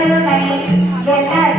Get out.